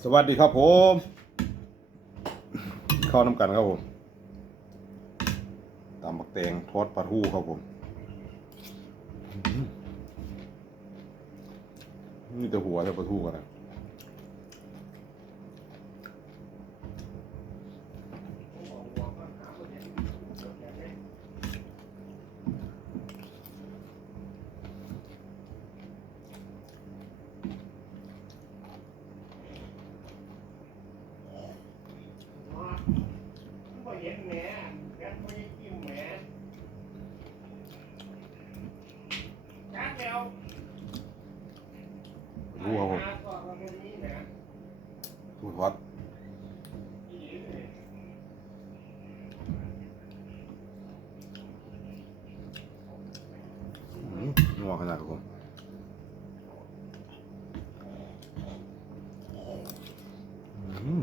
สวัสดีครับผม ข้าวน้ำกันครับผมตำบักแตงทอดปลาทูครับผมนี่แต่หัวแต่ปลาทูกันนะ ปลาทูครับผมทูทอดอื้อนัวขนาดครับผมอื้อ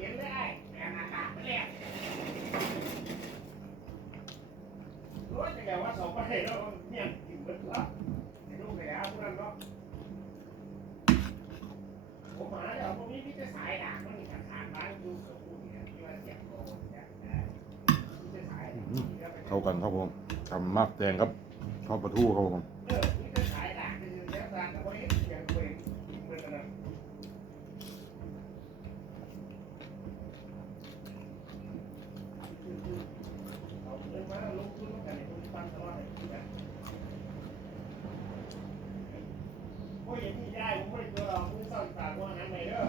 เห็นเลยไอ้แม่นาคาแรกรู้จะ แกว่าสองประเทศเนี่ยกินเบิดแล้วไม่รู้ไปแล้วพวกนั้นเนาะผมหาเดี๋ยวพวกนี้พี่จะสายด่างมันมีการทานบ้านอยู่กับผู้เนี่ยที่ว่าเสียงโตเนี่ยพี่จะสายเข้ากันครับผมทำมากแดงครับชอบปลาทูครับผม เออพี่จะสายด่างคือเสียงด่างแต่ว่าเสียงตัวเองเพื่อนกัน เอาเงินมาลงทุนกันในทุนปันตลอดเลยนะ ผู้หญิงที่ได้ผมไม่ได้ตัวเรามือเศร้าอีกตาตัวนั้นเลยเด้อ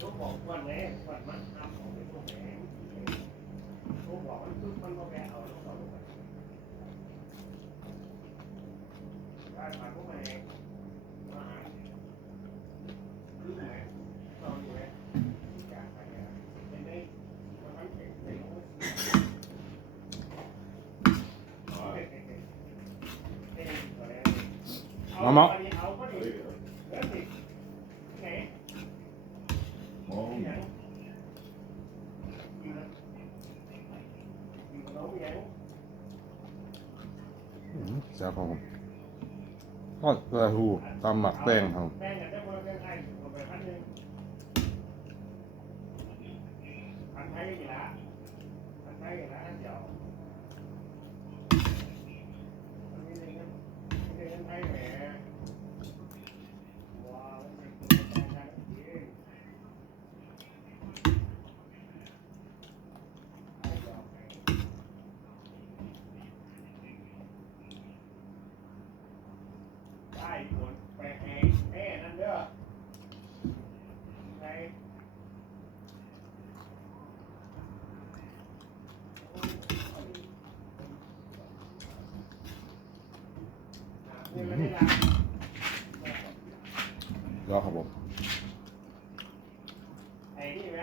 ลูกบอกวันไหนวันมันทำของเป็นลูกแหงลูกบอกมันปึ๊บมันก็แกเอาลูกเอาลูกไปได้มาพวกมันเองมาหาลูกไหนเราอยู่ไหนอยากไปเนี่ยเป็นได้ มามาอื้อแซ่บครับผมทอดปลาทูตำหมักแตงครับผมแป้งกันได้คนละแป้งไทยเอปพันหนึ่งพันไทยกี่ละพันไทยกี่ละเดี๋ยวมันมีเงินมีเงินไทยแหมว้าวมันเป็นแป้งไทยจริงไอ้ดอกไอ้ได้ผลไปแหงแม่นั่นเด้อไง นี่ไม่ได้ล้างแล้วครับผมไอ้นี่ไหม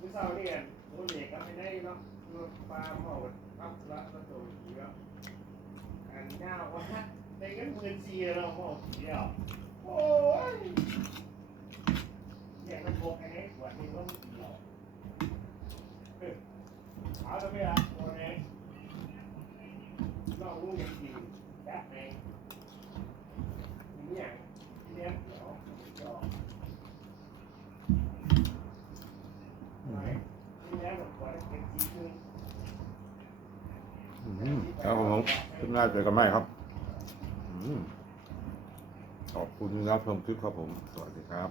มื้อเช้านี่กันโดนเด็กก็ไม่ได้เนาะรถปลาหม้อครับละประตูผีแล้วอันเงาว่าได้เงินหมื่นสี่แล้วหม้อผีแล้วโอ้ยเนี่ยมันพกไอ้นี่ขวดนี่ต้องผีแล้วเออเอาทำไมล่ะตัวไหนนอกลูกอย่างกินแซ่บไหนนี่อย่างที่เนี้ยเดี๋ยวจอ อื้อ ครับผมขึ้นหน้าเจอกันใหม่ครับขอบคุณนะเพิ่มคลิปครับผม สวัสดีครับ